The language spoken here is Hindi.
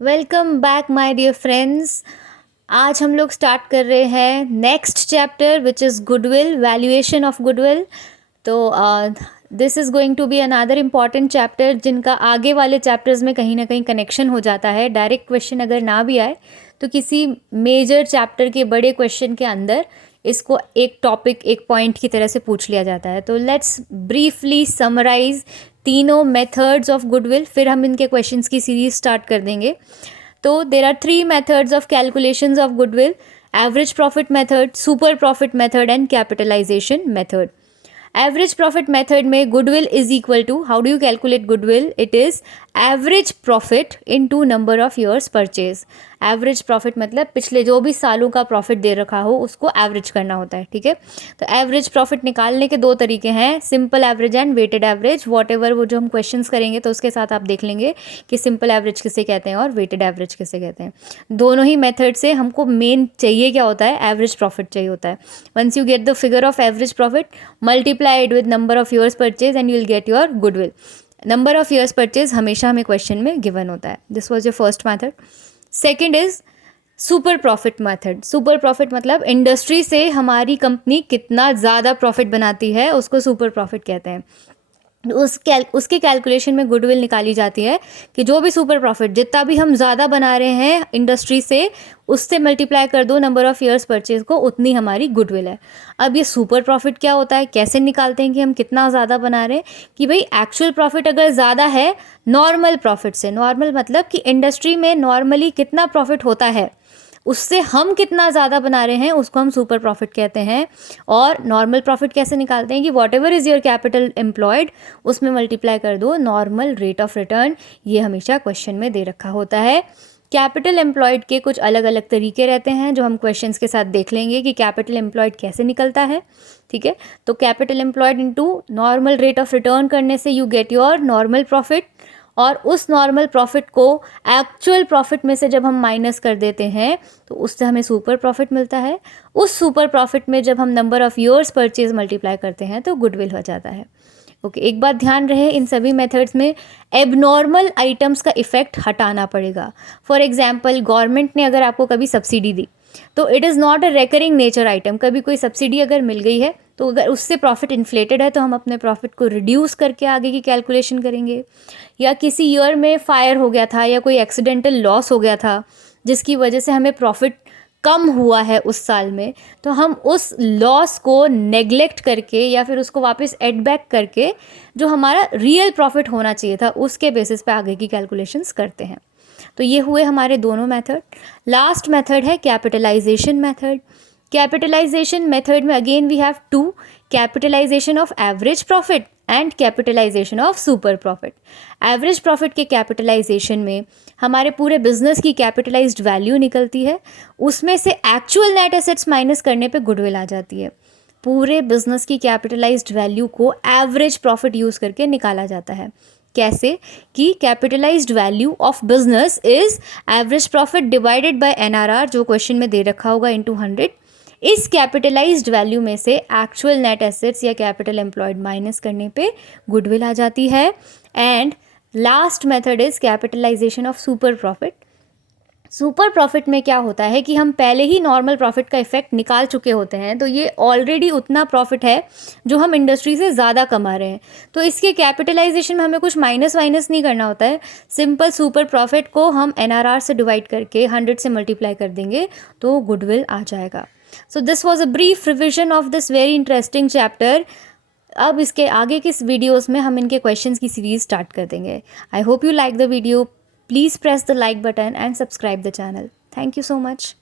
Welcome back my dear friends. आज हम लोग स्टार्ट कर रहे हैं next chapter which is goodwill, valuation of goodwill. तो this is going to be another important chapter जिनका आगे वाले चैप्टर्स में कहीं ना कहीं कनेक्शन हो जाता है। डायरेक्ट क्वेश्चन अगर ना भी आए तो किसी मेजर चैप्टर के बड़े क्वेश्चन के अंदर इसको एक टॉपिक, एक पॉइंट की तरह से पूछ लिया जाता है। तो लेट्स ब्रीफली समराइज तीनों मेथड्स ऑफ गुडविल, फिर हम इनके क्वेश्चंस की सीरीज स्टार्ट कर देंगे। तो there are 3 methods of calculations of goodwill: average profit method, super profit method and capitalisation method. Average profit method में goodwill is equal to, how do you calculate goodwill? It is average profit into number of years purchase. Average profit मतलब पिछले जो भी सालों का प्रॉफिट दे रखा हो उसको एवरेज करना होता है, ठीक है। तो एवरेज प्रॉफिट निकालने के 2 तरीके हैं, simple average and weighted average. Whatever वो जो हम क्वेश्चंस करेंगे तो उसके साथ आप देख लेंगे कि सिंपल एवरेज किसे कहते हैं और वेटेड एवरेज किसे कहते हैं। दोनों ही मेथड से हमको मेन चाहिए क्या होता है? एवरेज प्रॉफिट चाहिए होता है। Once you get the figure of average profit, multiply it with number of years purchase and you will get your goodwill. Number of years purchase हमेशा हमें क्वेश्चन में गिवन होता है। This was your first method. Second is super profit method. Super profit मतलब इंडस्ट्री से हमारी कंपनी कितना ज़्यादा प्रॉफिट बनाती है उसको सुपर प्रॉफिट कहते हैं। उसके कैलकुलेशन में गुडविल निकाली जाती है कि जो भी सुपर प्रॉफिट, जितना भी हम ज़्यादा बना रहे हैं इंडस्ट्री से, उससे मल्टीप्लाई कर दो नंबर ऑफ ईयर्स परचेज को, उतनी हमारी गुडविल है। अब ये सुपर प्रॉफिट क्या होता है, कैसे निकालते हैं कि हम कितना ज़्यादा बना रहे हैं? कि भाई एक्चुअल प्रॉफिट अगर ज़्यादा है नॉर्मल प्रॉफिट से, नॉर्मल मतलब कि इंडस्ट्री में नॉर्मली कितना प्रॉफिट होता है उससे हम कितना ज़्यादा बना रहे हैं उसको हम सुपर प्रॉफिट कहते हैं। और नॉर्मल प्रॉफिट कैसे निकालते हैं कि what ever is your capital employed उसमें मल्टीप्लाई कर दो नॉर्मल रेट ऑफ रिटर्न। ये हमेशा क्वेश्चन में दे रखा होता है। कैपिटल एम्प्लॉयड के कुछ अलग अलग तरीके रहते हैं जो हम क्वेश्चंस के साथ देख लेंगे कि कैपिटल एम्प्लॉयड कैसे निकलता है, ठीक है। तो capital employed into normal rate of return करने से you get your normal profit, और उस नॉर्मल प्रॉफिट को एक्चुअल प्रॉफिट में से जब हम माइनस कर देते हैं तो उससे हमें सुपर प्रॉफिट मिलता है। उस सुपर प्रॉफिट में जब हम number of years purchase multiply करते हैं तो गुडविल हो जाता है। ओके, एक बात ध्यान रहे, इन सभी मेथड्स में एबनॉर्मल आइटम्स का इफेक्ट हटाना पड़ेगा। फॉर एग्जाम्पल, गवर्नमेंट ने अगर आपको कभी सब्सिडी दी तो it is not a recurring nature item. कभी कोई सब्सिडी अगर मिल गई है तो अगर उससे प्रॉफिट इन्फ्लेटेड है तो हम अपने प्रॉफिट को रिड्यूस करके आगे की कैलकुलेशन करेंगे। या किसी ईयर में फायर हो गया था या कोई एक्सीडेंटल लॉस हो गया था जिसकी वजह से हमें प्रॉफिट कम हुआ है उस साल में, तो हम उस लॉस को नेग्लेक्ट करके या फिर उसको वापस एड बैक करके जो हमारा रियल प्रॉफिट होना चाहिए था उसके बेसिस पे आगे की कैलकुलेशंस करते हैं। तो ये हुए हमारे दोनों मेथड। लास्ट मेथड है कैपिटलाइजेशन मेथड। कैपिटलाइजेशन मेथड में again we have 2, capitalisation of average profit and capitalisation of super profit. Average profit के कैपिटलाइजेशन में हमारे पूरे बिजनेस की कैपिटलाइज्ड वैल्यू निकलती है, उसमें से एक्चुअल नेट एसेट्स माइनस करने पे गुडविल आ जाती है। पूरे बिजनेस की कैपिटलाइज्ड वैल्यू को एवरेज प्रॉफिट यूज़ करके निकाला जाता है। कैसे? कि capitalised value of business is average profit divided by NRR, जो क्वेश्चन में दे रखा होगा, इनटू 100। इस कैपिटलाइज्ड वैल्यू में से एक्चुअल नेट एसेट्स या कैपिटल एम्प्लॉयड माइनस करने पे गुडविल आ जाती है। And last method is capitalisation of super profit. Super profit में क्या होता है कि हम पहले ही नॉर्मल प्रॉफिट का इफेक्ट निकाल चुके होते हैं, तो ये ऑलरेडी उतना प्रॉफिट है जो हम इंडस्ट्री से ज़्यादा कमा रहे हैं। तो इसके कैपिटलाइजेशन में हमें कुछ माइनस वाइनस नहीं करना होता है, सिंपल सुपर प्रॉफिट को हम एनआरआर से डिवाइड करके 100 से मल्टीप्लाई कर देंगे तो गुडविल आ जाएगा। So this was a brief revision of this very interesting chapter. अब इसके आगे के वीडियोस में हम इनके क्वेश्चंस की सीरीज स्टार्ट कर देंगे। I hope you like the video. Please press the like button and subscribe the channel. Thank you so much.